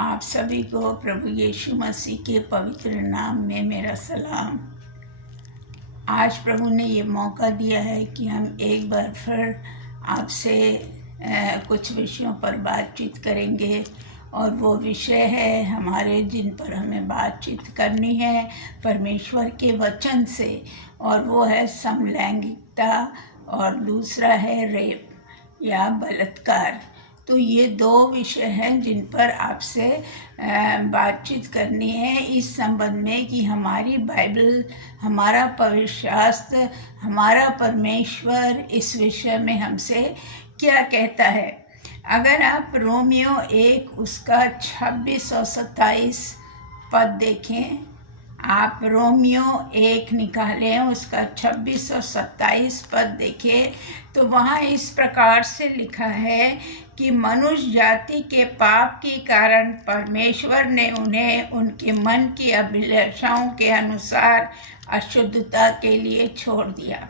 आप सभी को प्रभु यीशु मसीह के पवित्र नाम में मेरा सलाम। आज प्रभु ने ये मौका दिया है कि हम एक बार फिर आपसे कुछ विषयों पर बातचीत करेंगे, और वो विषय है हमारे जिन पर हमें बातचीत करनी है परमेश्वर के वचन से, और वो है समलैंगिकता और दूसरा है रेप या बलात्कार। तो ये दो विषय हैं जिन पर आपसे बातचीत करनी है इस संबंध में कि हमारी बाइबल, हमारा पवित्र शास्त्र, हमारा परमेश्वर इस विषय में हमसे क्या कहता है। अगर आप रोमियो 1 उसका 26 और 27 पद देखें, आप रोमियो 1 निकालें, उसका 26 और 27 पद देखें, तो वहाँ इस प्रकार से लिखा है कि मनुष्य जाति के पाप के कारण परमेश्वर ने उन्हें उनके मन की अभिलाषाओं के अनुसार अशुद्धता के लिए छोड़ दिया।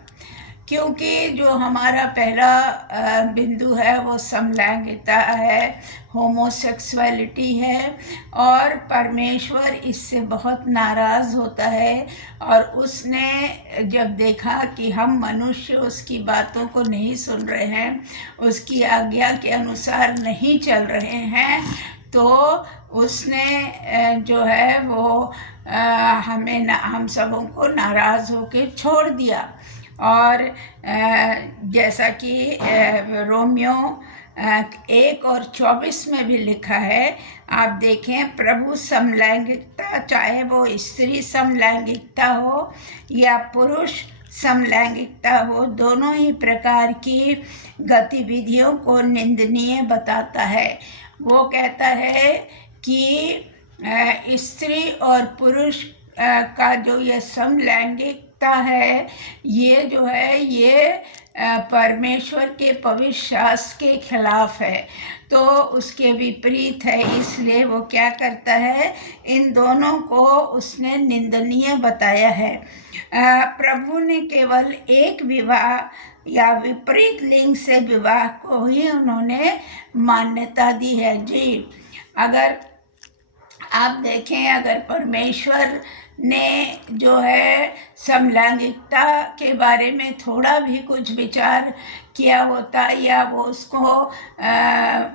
क्योंकि जो हमारा पहला बिंदु है वो समलैंगिकता है, होमोसेक्सुअलिटी है, और परमेश्वर इससे बहुत नाराज़ होता है। और उसने जब देखा कि हम मनुष्य उसकी बातों को नहीं सुन रहे हैं, उसकी आज्ञा के अनुसार नहीं चल रहे हैं, तो उसने जो है वो हम सबों को नाराज़ होकर छोड़ दिया। और जैसा कि रोमियो 1 और 24 में भी लिखा है, आप देखें, प्रभु समलैंगिकता, चाहे वो स्त्री समलैंगिकता हो या पुरुष समलैंगिकता हो, दोनों ही प्रकार की गतिविधियों को निंदनीय बताता है। वो कहता है कि स्त्री और पुरुष का जो ये समलैंगिकता है, ये जो है ये परमेश्वर के पवित्र शास्त्र के खिलाफ है, तो उसके विपरीत है। इसलिए वो क्या करता है, इन दोनों को उसने निंदनीय बताया है। प्रभु ने केवल एक विवाह या विपरीत लिंग से विवाह को ही उन्होंने मान्यता दी है। जी, अगर आप देखें, अगर परमेश्वर ने जो है समलैंगिकता के बारे में थोड़ा भी कुछ विचार किया होता, या वो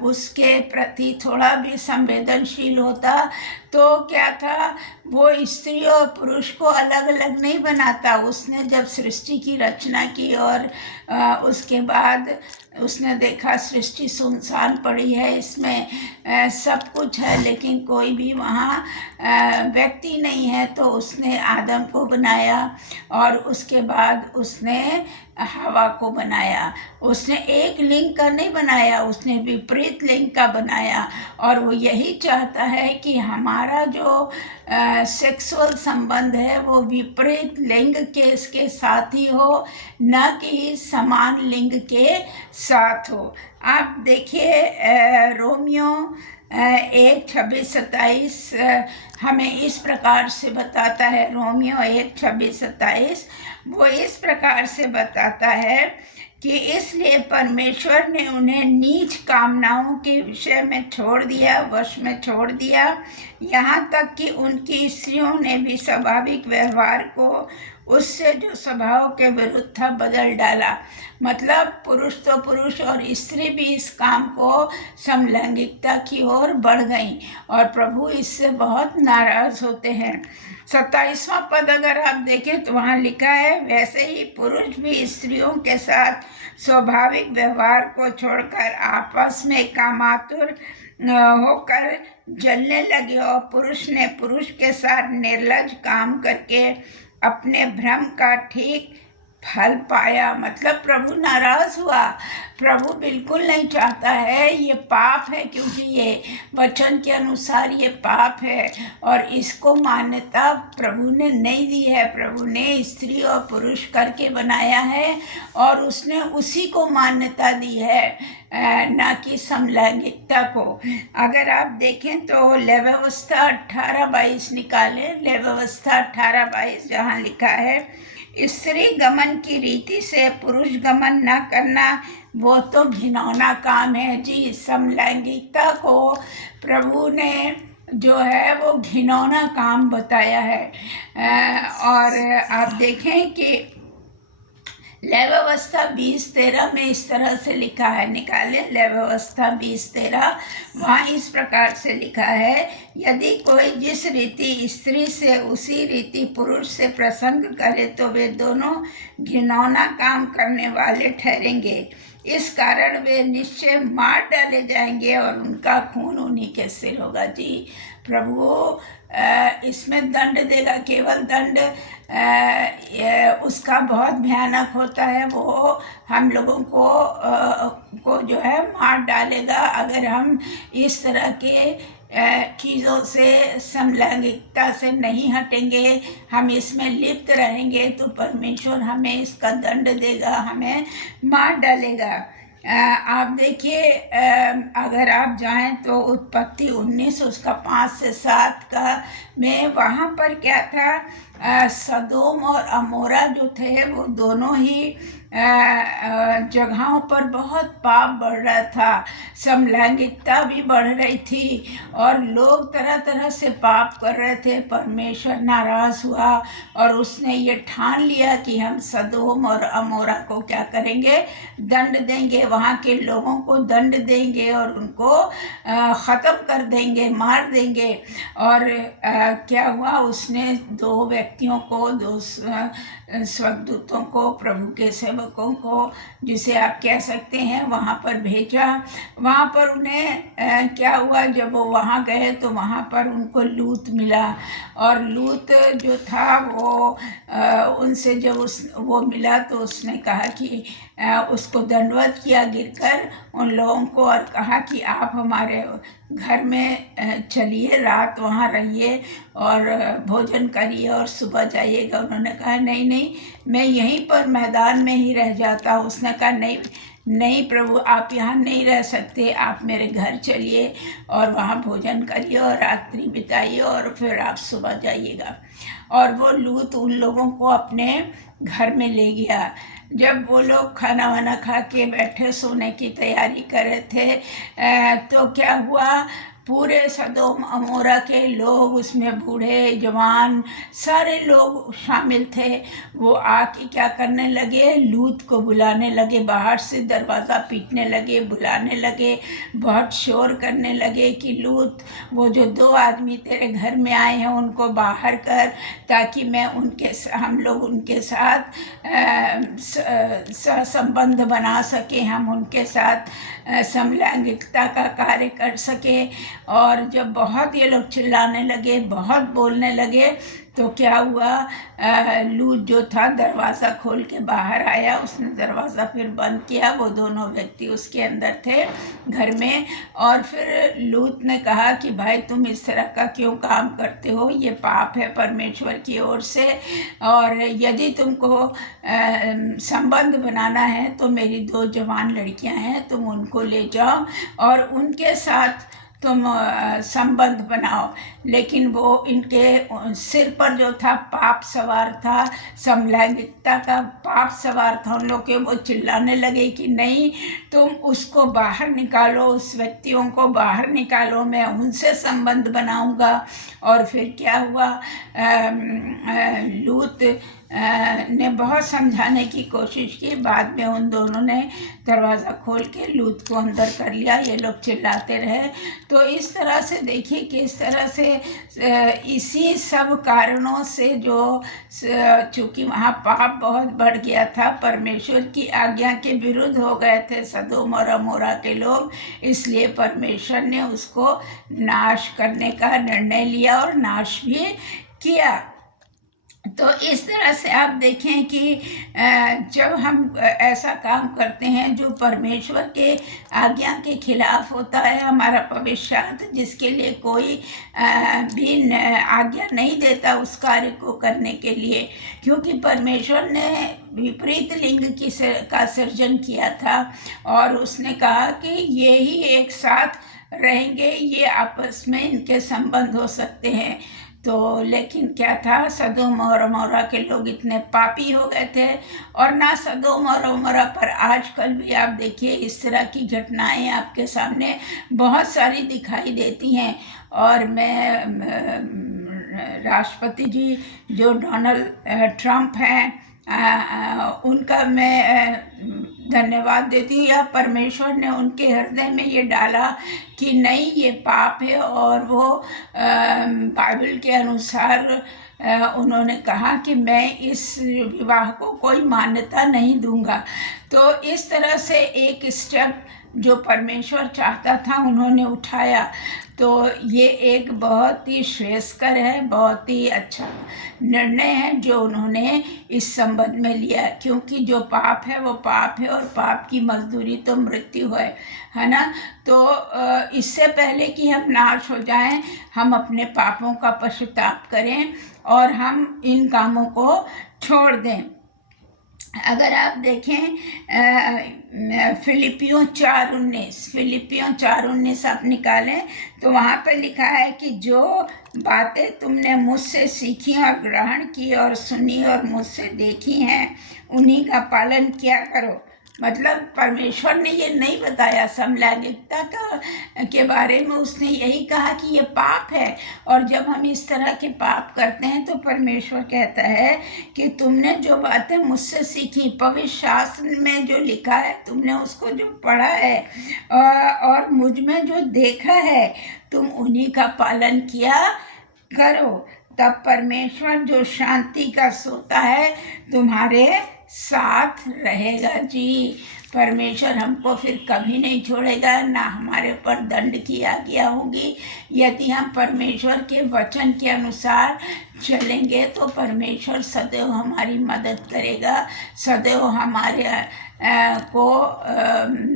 उसके प्रति थोड़ा भी संवेदनशील होता, तो क्या था, वो स्त्री और पुरुष को अलग अलग नहीं बनाता। उसने जब सृष्टि की रचना की और उसके बाद उसने देखा सृष्टि सुनसान पड़ी है, इसमें सब कुछ है लेकिन कोई भी वहाँ व्यक्ति नहीं है, तो उसने आदम को बनाया और उसके बाद उसने हवा को बनाया। उसने एक लिंग का नहीं बनाया, उसने विपरीत लिंग का बनाया। और वो यही चाहता है कि हमारा जो सेक्सुअल संबंध है वो विपरीत लिंग के इसके साथ ही हो, न कि समान लिंग के साथ हो। आप देखिए, रोमियो 1 26 27 हमें इस प्रकार से बताता है। रोमियो 1 26 27 वो इस प्रकार से बताता है कि इसलिए परमेश्वर ने उन्हें नीच कामनाओं के विषय में छोड़ दिया, वश में छोड़ दिया, यहाँ तक कि उनकी स्त्रियों ने भी स्वाभाविक व्यवहार को उससे जो स्वभाव के विरुद्ध था बदल डाला। मतलब पुरुष तो पुरुष और स्त्री भी इस काम को समलैंगिकता की ओर बढ़ गई, और प्रभु इससे बहुत नाराज होते हैं। 27वां पद अगर आप देखें तो वहाँ लिखा है, वैसे ही पुरुष भी स्त्रियों के साथ स्वाभाविक व्यवहार को छोड़कर आपस में कामातुर होकर जलने लगे, और पुरुष ने पुरुष के साथ निर्लज्ज काम करके अपने भ्रम का ठीक फल पाया। मतलब प्रभु नाराज हुआ। प्रभु बिल्कुल नहीं चाहता है, ये पाप है, क्योंकि ये वचन के अनुसार ये पाप है, और इसको मान्यता प्रभु ने नहीं दी है। प्रभु ने स्त्री और पुरुष करके बनाया है, और उसने उसी को मान्यता दी है, ना कि समलैंगिकता को। अगर आप देखें तो लेव्यवस्था 18:22 निकालें, लेव्यवस्था 18:22 जहाँ लिखा है, स्त्री गमन की रीति से पुरुष गमन न करना वो तो घिनौना काम है जी। समलैंगिकता को प्रभु ने जो है वो घिनौना काम बताया है। और आप देखें कि लय व्यवस्था 20:13 में इस तरह से लिखा है, निकालें लय व्यवस्था 20:13। वहाँ इस प्रकार से लिखा है, यदि कोई जिस रीति स्त्री से उसी रीति पुरुष से प्रसंग करे तो वे दोनों घिनौना काम करने वाले ठहरेंगे। इस कारण वे निश्चय मार डाले जाएंगे और उनका खून उन्हीं के सिर होगा जी। प्रभु इसमें दंड देगा, केवल दंड उसका बहुत भयानक होता है। वो हम लोगों को जो है मार डालेगा अगर हम इस तरह के चीज़ों से, समलैंगिकता से नहीं हटेंगे, हम इसमें लिप्त रहेंगे तो परमेश्वर हमें इसका दंड देगा, हमें मार डालेगा। आप देखिए, अगर आप जाएं तो उत्पत्ति 19 उसका 5 से 7 का में वहाँ पर क्या था, सदोम और अमोरा जो थे वो दोनों ही जगहों पर बहुत पाप बढ़ रहा था, समलैंगिकता भी बढ़ रही थी और लोग तरह तरह से पाप कर रहे थे। परमेश्वर नाराज़ हुआ और उसने ये ठान लिया कि हम सदोम और अमोरा को क्या करेंगे, दंड देंगे, वहाँ के लोगों को दंड देंगे और उनको ख़त्म कर देंगे, मार देंगे। और क्या हुआ, उसने 2 व्यक्तियों को, 2 स्वर्गदूतों को, प्रभु के सेवकों को, जिसे आप कह सकते हैं, वहाँ पर भेजा। वहाँ पर उन्हें क्या हुआ, जब वो वहाँ गए तो वहाँ पर उनको लूत मिला और लूत जो था वो उनसे जब वो मिला तो उसने कहा कि उसको दंडवत किया गिरकर उन लोगों को और कहा कि आप हमारे घर में चलिए, रात वहाँ रहिए और भोजन करिए और सुबह जाइएगा। उन्होंने कहा नहीं नहीं, मैं यहीं पर मैदान में ही रह जाता हूँ। उसने कहा नहीं नहीं प्रभु, आप यहाँ नहीं रह सकते, आप मेरे घर चलिए और वहाँ भोजन करिए और रात्रि बिताइए और फिर आप सुबह जाइएगा। और वो लूत उन लोगों को अपने घर में ले गया। जब वो लोग खाना वाना खा के बैठे, सोने की तैयारी कर रहे थे, तो क्या हुआ, पूरे सदोम अमोरा के लोग, उसमें बूढ़े जवान सारे लोग शामिल थे। वो आके क्या करने लगे, लूत को बुलाने लगे, बाहर से दरवाज़ा पीटने लगे, बुलाने लगे, बहुत शोर करने लगे कि लूत, वो जो 2 आदमी तेरे घर में आए हैं उनको बाहर कर, ताकि मैं हम लोग उनके साथ संबंध बना सके, हम उनके साथ समलैंगिकता का कार्य कर सके। और जब बहुत ये लोग चिल्लाने लगे, बहुत बोलने लगे, तो क्या हुआ, लूत जो था दरवाज़ा खोल के बाहर आया। उसने दरवाज़ा फिर बंद किया, वो दोनों व्यक्ति उसके अंदर थे घर में। और फिर लूत ने कहा कि भाई तुम इस तरह का क्यों काम करते हो, ये पाप है परमेश्वर की ओर से, और यदि तुमको संबंध बनाना है तो मेरी 2 जवान लड़कियां हैं, तुम उनको ले जाओ और उनके साथ तुम संबंध बनाओ। लेकिन वो इनके सिर पर जो था पाप सवार था, समलैंगिकता का पाप सवार था उन लोग के। वो चिल्लाने लगे कि नहीं, तुम उसको बाहर निकालो, उस व्यक्तियों को बाहर निकालो, मैं उनसे संबंध बनाऊंगा। और फिर क्या हुआ, लूत ने बहुत समझाने की कोशिश की। बाद में उन दोनों ने दरवाज़ा खोल के लूत को अंदर कर लिया। ये लोग चिल्लाते रहे। तो इस तरह से देखिए कि इस तरह से इसी सब कारणों से जो, चूँकि वहाँ पाप बहुत बढ़ गया था, परमेश्वर की आज्ञा के विरुद्ध हो गए थे सदोम और अमोरा के लोग, इसलिए परमेश्वर ने उसको नाश करने का निर्णय लिया और नाश भी किया। तो इस तरह से आप देखें कि जब हम ऐसा काम करते हैं जो परमेश्वर के आज्ञा के खिलाफ होता है, हमारा पवित्रात्मा जिसके लिए कोई भी आज्ञा नहीं देता उस कार्य को करने के लिए, क्योंकि परमेश्वर ने विपरीत लिंग का सृजन किया था और उसने कहा कि ये ही एक साथ रहेंगे, ये आपस में इनके संबंध हो सकते हैं। तो लेकिन क्या था, सदोम और अमोरा के लोग इतने पापी हो गए थे। और ना सदोम और अमोरा पर आजकल भी आप देखिए इस तरह की घटनाएं आपके सामने बहुत सारी दिखाई देती हैं। और मैं राष्ट्रपति जी जो डोनाल्ड ट्रंप हैं उनका मैं धन्यवाद देती हूँ। या परमेश्वर ने उनके हृदय में ये डाला कि नहीं, ये पाप है, और वो बाइबल के अनुसार उन्होंने कहा कि मैं इस विवाह को कोई मान्यता नहीं दूंगा। तो इस तरह से एक स्टेप जो परमेश्वर चाहता था उन्होंने उठाया। तो ये एक बहुत ही श्रेयस्कर है, बहुत ही अच्छा निर्णय है जो उन्होंने इस संबंध में लिया, क्योंकि जो पाप है वो पाप है और पाप की मजदूरी तो मृत्यु है ना। तो इससे पहले कि हम नाश हो जाएं, हम अपने पापों का पश्चाताप करें और हम इन कामों को छोड़ दें। अगर आप देखें फिलिपियों 4:19 आप निकालें तो वहाँ पर लिखा है कि जो बातें तुमने मुझसे सीखी और ग्रहण की और सुनी और मुझसे देखी हैं उन्हीं का पालन किया करो। मतलब परमेश्वर ने ये नहीं बताया समलैंगिकता के बारे में, उसने यही कहा कि ये पाप है। और जब हम इस तरह के पाप करते हैं तो परमेश्वर कहता है कि तुमने जो बातें मुझसे सीखी, पवित्र शास्त्र में जो लिखा है, तुमने उसको जो पढ़ा है और मुझ में जो देखा है, तुम उन्हीं का पालन किया करो। तब परमेश्वर जो शांति का सोता है तुम्हारे साथ रहेगा जी। परमेश्वर हमको फिर कभी नहीं छोड़ेगा, ना हमारे ऊपर दंड की आज्ञा होगी। यदि हम परमेश्वर के वचन के अनुसार चलेंगे तो परमेश्वर सदैव हमारी मदद करेगा, सदैव हमारे को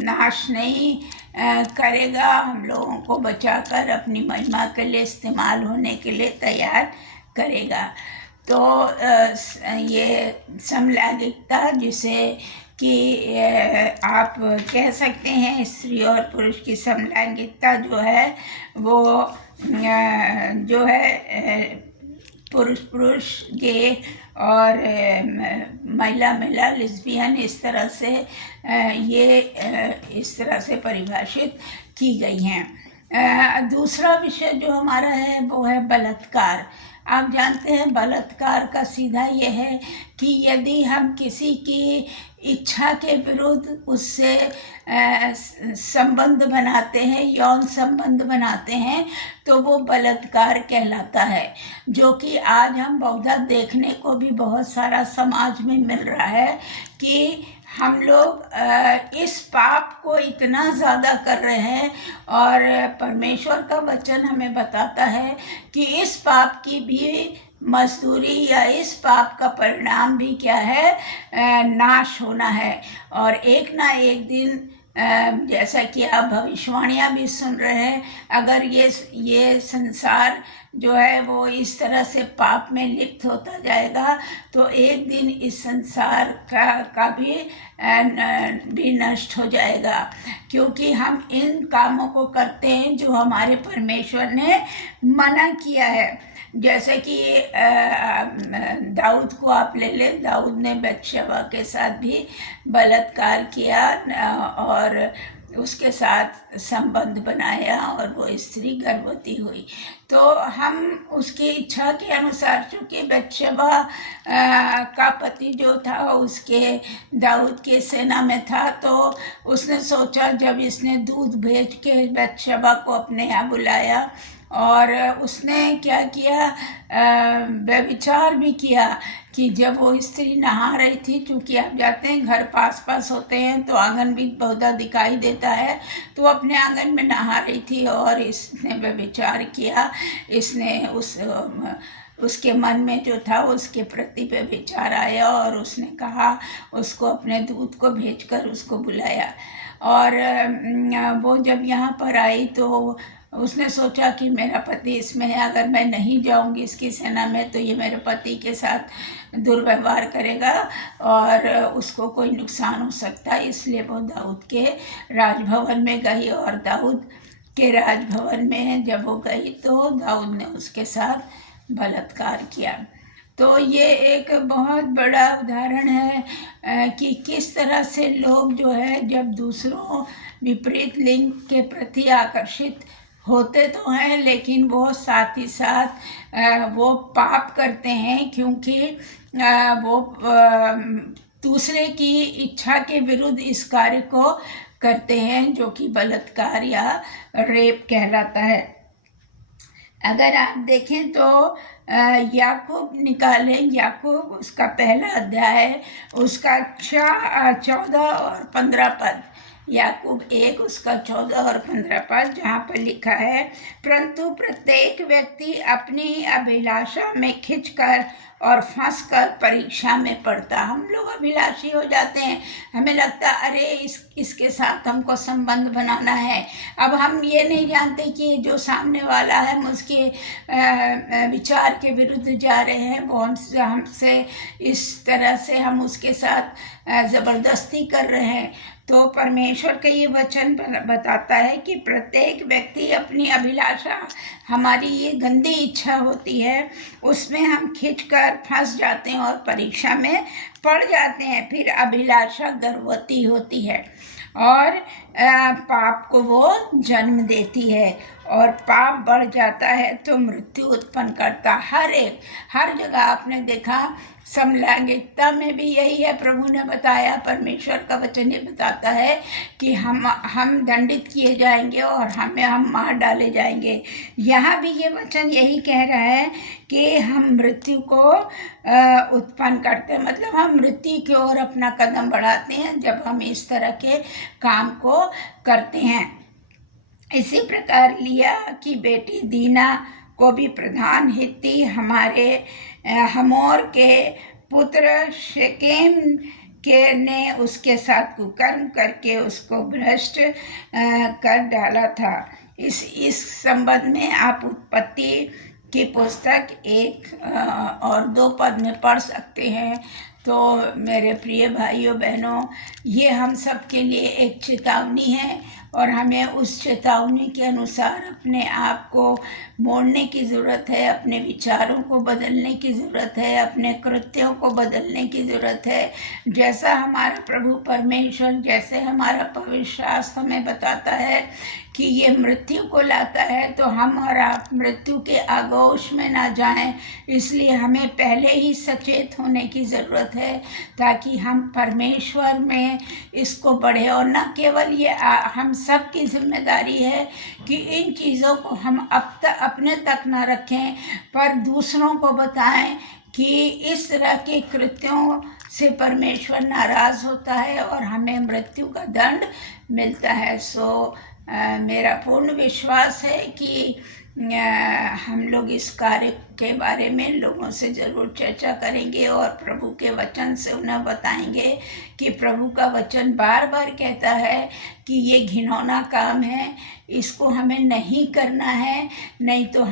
नाश नहीं करेगा, हम लोगों को बचाकर अपनी महिमा के लिए इस्तेमाल होने के लिए तैयार करेगा। तो ये समलैंगिकता, जिसे कि आप कह सकते हैं स्त्री और पुरुष की समलैंगिकता जो है वो जो है पुरुष गे और महिला लेस्बियन, इस तरह से ये इस तरह से परिभाषित की गई हैं। दूसरा विषय जो हमारा है वो है बलात्कार। आप जानते हैं बलात्कार का सीधा ये है कि यदि हम किसी की इच्छा के विरुद्ध उससे संबंध बनाते हैं, यौन संबंध बनाते हैं, तो वो बलात्कार कहलाता है। जो कि आज हम बहुधा देखने को भी बहुत सारा समाज में मिल रहा है कि हम लोग इस पाप को इतना ज़्यादा कर रहे हैं। और परमेश्वर का वचन हमें बताता है कि इस पाप की भी मजदूरी या इस पाप का परिणाम भी क्या है, नाश होना है। और एक ना एक दिन जैसा कि आप भविष्यवाणियाँ भी सुन रहे हैं, अगर ये संसार जो है वो इस तरह से पाप में लिप्त होता जाएगा तो एक दिन इस संसार का भी नष्ट हो जाएगा, क्योंकि हम इन कामों को करते हैं जो हमारे परमेश्वर ने मना किया है। जैसे कि दाऊद को आप ले लें, दाऊद ने बत्शेबा के साथ भी बलात्कार किया और उसके साथ संबंध बनाया और वो स्त्री गर्भवती हुई। तो हम उसकी इच्छा के अनुसार, चूँकि बत्शेबा का पति जो था उसके दाऊद के सेना में था, तो उसने सोचा, जब इसने दूध भेज के बत्शेबा को अपने यहाँ बुलाया और उसने क्या किया, व्यभिचार भी किया कि जब वो स्त्री नहा रही थी, क्योंकि आप जाते हैं घर पास पास होते हैं तो आंगन भी बहुधा दिखाई देता है, तो अपने आंगन में नहा रही थी और इसने व्यभिचार किया। इसने उसके मन में जो था उसके प्रति व्यभिचार आया और उसने कहा, उसको अपने दूत को भेजकर उसको बुलाया। और वो जब यहाँ पर आई तो उसने सोचा कि मेरा पति इसमें है, अगर मैं नहीं जाऊंगी इसकी सेना में तो ये मेरे पति के साथ दुर्व्यवहार करेगा और उसको कोई नुकसान हो सकता है। इसलिए वो दाऊद के राजभवन में गई और दाऊद के राजभवन में जब वो गई तो दाऊद ने उसके साथ बलात्कार किया। तो ये एक बहुत बड़ा उदाहरण है कि किस तरह से लोग जो है जब दूसरों विपरीत लिंग के प्रति आकर्षित होते तो हैं, लेकिन वो साथ ही साथ वो पाप करते हैं, क्योंकि वो दूसरे की इच्छा के विरुद्ध इस कार्य को करते हैं, जो कि बलात्कार या रेप कहलाता है। अगर आप देखें तो याकूब निकालें, याकूब उसका पहला अध्याय, उसका 14 और 15 पद, याकूब 1 उसका 14 और 15 पद, जहाँ पर लिखा है, परंतु प्रत्येक व्यक्ति अपनी अभिलाषा में खिंचकर और फंसकर परीक्षा में पड़ता। हम लोग अभिलाषी हो जाते हैं, हमें लगता है अरे इसके साथ हमको संबंध बनाना है। अब हम ये नहीं जानते कि जो सामने वाला है हम उसके विचार के विरुद्ध जा रहे हैं, वो हमसे इस तरह से हम उसके साथ ज़बरदस्ती कर रहे हैं। तो परमेश्वर का ये वचन बताता है कि प्रत्येक व्यक्ति अपनी अभिलाषा, हमारी ये गंदी इच्छा होती है, उसमें हम खिंचकर फंस जाते हैं और परीक्षा में पड़ जाते हैं। फिर अभिलाषा गर्भवती होती है और पाप को वो जन्म देती है, और पाप बढ़ जाता है तो मृत्यु उत्पन्न करता। हर जगह आपने देखा, समलैंगिकता में भी यही है। प्रभु ने बताया, परमेश्वर का वचन ये बताता है कि हम दंडित किए जाएंगे और हम मार डाले जाएंगे। यहाँ भी ये वचन यही कह रहा है कि हम मृत्यु को उत्पन्न करते हैं, मतलब हम मृत्यु की ओर अपना कदम बढ़ाते हैं जब हम इस तरह के काम को करते हैं। इसी प्रकार लिया की बेटी दीना को भी प्रधान हित्ती हमारे हमोर के पुत्र शेकेम के ने उसके साथ कुकर्म करके उसको भ्रष्ट कर डाला था। इस संबंध में आप उत्पत्ति की पुस्तक 1 और 2 पद में पढ़ सकते हैं। तो मेरे प्रिय भाइयों बहनों, ये हम सब के लिए एक चेतावनी है, और हमें उस चेतावनी के अनुसार अपने आप को मोड़ने की ज़रूरत है, अपने विचारों को बदलने की ज़रूरत है, अपने कृत्यों को बदलने की ज़रूरत है। जैसा हमारा प्रभु परमेश्वर, जैसे हमारा पवित्र शास्त्र हमें बताता है कि ये मृत्यु को लाता है, तो हम और आप मृत्यु के आगोश में ना जाएं। इसलिए हमें पहले ही सचेत होने की ज़रूरत है, ताकि हम परमेश्वर में इसको बढ़े। और न केवल ये हम सब की जिम्मेदारी है कि इन चीज़ों को हम अपने तक ना रखें, पर दूसरों को बताएं कि इस तरह के कृत्यों से परमेश्वर नाराज़ होता है और हमें मृत्यु का दंड मिलता है। मेरा पूर्ण विश्वास है कि हम लोग इस कार्य के बारे में लोगों से ज़रूर चर्चा करेंगे और प्रभु के वचन से उन्हें बताएंगे कि प्रभु का वचन बार बार कहता है कि ये घिनौना काम है, इसको हमें नहीं करना है, नहीं तो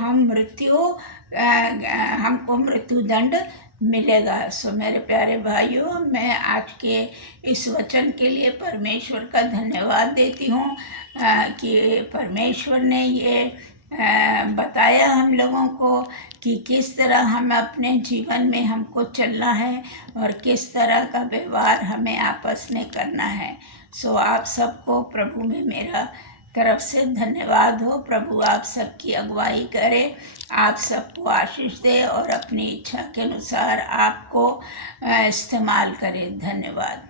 हमको मृत्यु दंड मिलेगा। मेरे प्यारे भाइयों, मैं आज के इस वचन के लिए परमेश्वर का धन्यवाद देती हूँ कि परमेश्वर ने ये बताया हम लोगों को कि किस तरह हम अपने जीवन में हमको चलना है और किस तरह का व्यवहार हमें आपस में करना है। आप सबको प्रभु में मेरा तरफ से धन्यवाद हो। प्रभु आप सबकी अगुवाई करे, आप सबको आशीष दे और अपनी इच्छा के अनुसार आपको इस्तेमाल करे। धन्यवाद।